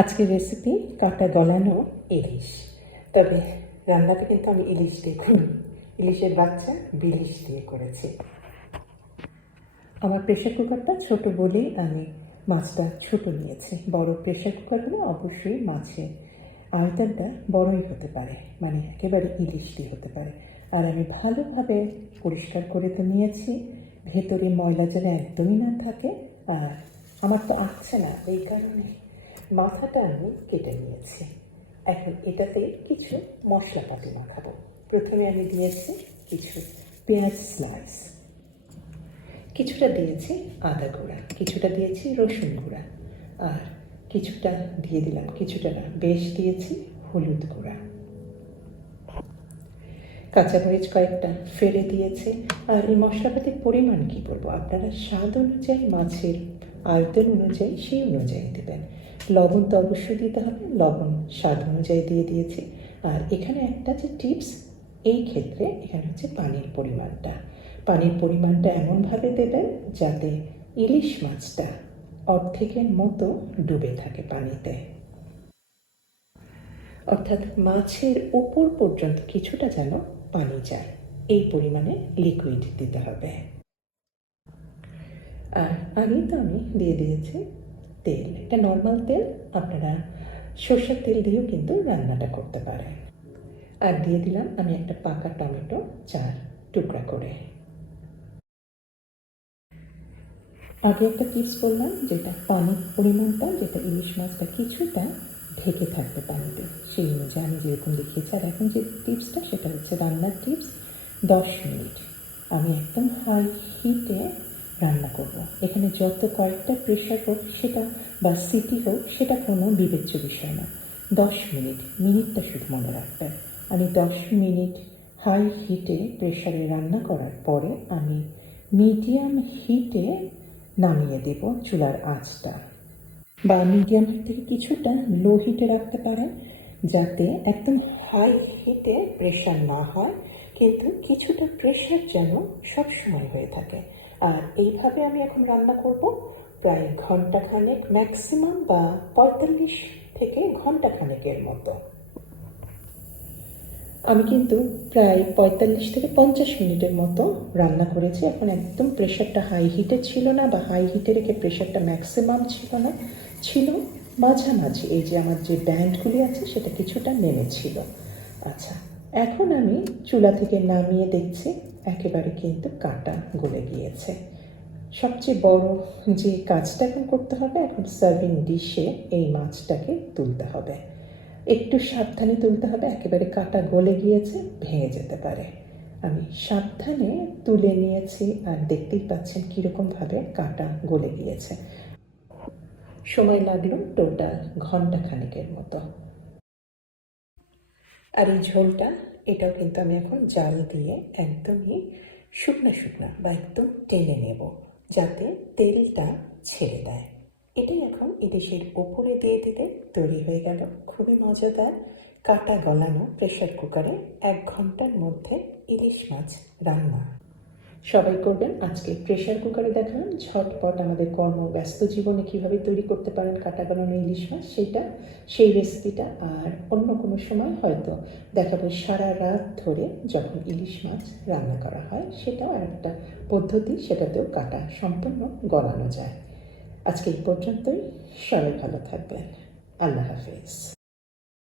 আজকের রেসিপি কাঁটা গলানো ইলিশ। তবে রান্নাটা কিন্তু আমি ইলিশ দিয়ে ইলিশের বাচ্চা বিলিশ দিয়ে করেছি। আমার প্রেশার কুকারটা ছোট বলেই আমি মাছটা ছোট নিয়েছি। বড় প্রেশার কুকার হলে অবশ্যই মাছে। আয়তনটা বড়ই হতে পারে মানে একেবারে ইলিশ দিয়ে হতে পারে। আর আমি ভালোভাবে পরিষ্কার করে তো নিয়েছি। ভেতরে ময়লা যেন একদমই না থাকে। আর আমার তো আসছে না, এই কারণে মাথাটা আমি কেটে নিয়েছি। এখন এটাতে কিছু মশলাপাতি মাখাবো। প্রথমে আমি দিয়েছি কিছু পেঁয়াজ স্লাইস। কিছুটা দিয়েছি আদা গুঁড়া, কিছুটা দিয়েছি রসুন গুঁড়া, আর কিছুটা দিয়ে দিলাম, কিছুটা না, বেশ দিয়েছি হলুদ গুঁড়া। কাঁচামরিচ কয়েকটা ফেলে দিয়েছে। আর এই মশলাপাতির পরিমাণ কি বলব? আপনারা স্বাদ অনুযায়ী মাছের আয়তন অনুযায়ী সেই অনুযায়ী দেবেন। লবণ তো অবশ্যই দিতে হবে, লবণ স্বাদ অনুযায়ী দিয়ে দিয়েছি। আর এখানে একটা যে টিপস, এই ক্ষেত্রে এখানে হচ্ছে পানির পরিমাণটা। পানির পরিমাণটা এমনভাবে দেবেন যাতে ইলিশ মাছটা অর্ধেকের মতো ডুবে থাকে পানিতে। অর্থাৎ মাছের উপর পর্যন্ত কিছুটা যেন পানি যায়, এই পরিমাণে লিকুইড দিতে হবে। আর আমি তো আমি দিয়ে দিয়েছি তেল। এটা নর্মাল তেল, আপনারা সর্ষের তেল দিয়েও কিন্তু রান্নাটা করতে পারেন। আর দিয়ে দিলাম আমি একটা পাকা টমেটো চার টুকরা করে। আগে একটা টিপস বললাম যেটা পানির পরিমাণটা, যেটা ইলিশ মাছটা কিছুটা ঢেকে থাকবে পানিতে। সেই অনুযায়ী আমি যেরকম দেখিয়েছি, আর এখন যে টিপসটা সেটা হচ্ছে রান্নার টিপস দশ মিনিট। আমি একদম হাই হিটে রান্না করব। এখানে যত কয়েকটা প্রেশার হোক সেটা বা সিটি হোক, সেটা কোনো বিবেচ্য বিষয় না। দশ মিনিট, মিনিটটা শুধু মনে রাখবেন আমি দশ মিনিট হাই হিটে প্রেশারে রান্না করার পরে আমি মিডিয়াম হিটে নামিয়ে দেব চুলার আঁচটা। বা মিডিয়াম হিট থেকে কিছুটা লো হিটে রাখতে পারেন, যাতে একদম হাই হিটে প্রেশার না হয়, কিন্তু কিছুটা প্রেশার যেন সবসময় হয়ে থাকে। আর এইভাবে আমি এখন রান্না করব প্রায় ঘণ্টা খানেক ম্যাক্সিমাম বা পঁয়তাল্লিশ থেকে ঘণ্টা খানেকের মতো। আমি কিন্তু প্রায় পঁয়তাল্লিশ থেকে পঞ্চাশ মিনিটের মতো রান্না করেছি। এখন একদম প্রেশারটা হাই হিটে ছিল না বা হাই হিটে রেখে প্রেশারটা ম্যাক্সিমাম ছিল না। ছিল মাঝামাঝি, এই যে আমার যে ব্যান্ডগুলি আছে সেটা কিছুটা নেমেছিল আচ্ছা এখন আমি চুলা থেকে নামিয়ে দেখছি। একেবারে কিন্তু কাটা গলে গিয়েছে। সবচেয়ে বড় যে কাজটা এখন করতে হবে, এখন সার্ভিং ডিশে এই মাছটাকে তুলতে হবে। একটু সাবধানে তুলতে হবে, একেবারে কাটা গলে গিয়েছে, ভেঙে যেতে পারে। আমি সাবধানে তুলে নিয়েছি আর দেখতেই পাচ্ছেন কীরকমভাবে কাটা গলে গিয়েছে। সময় লাগল টোটাল ঘণ্টা খানেকের মতো। আর এই ঝোলটা এটাও কিন্তু আমি এখন জাল দিয়ে একদমই শুকনা শুকনা বা একদম টেনে নেব, যাতে তেলটা ছেড়ে দেয়। এটাই এখন ইলিশের ওপরে দিয়ে দিলে তৈরি হয়ে গেল। খুবই মজাদার, কাটা গলানো প্রেশার কুকারে এক ঘণ্টার মধ্যে ইলিশ মাছ রান্না। সবাই করবেন। আজকে প্রেশার কুকারে দেখালাম। ঝটপট আমাদের কর্ম ব্যস্ত জীবনে কীভাবে তৈরি করতে পারেন কাটা গলানো ইলিশ মাছ, সেটা, সেই রেসিপিটা আর অন্য কোনো সময় হয়তো দেখাবো সারা রাত ধরে যখন ইলিশ মাছ রান্না করা হয়। সেটাও একটা পদ্ধতি, সেটাতেও কাটা সম্পূর্ণ গলানো যায়। আজকে এই পর্যন্তই। সবাই ভালো থাকবেন। আল্লাহ হাফিজ।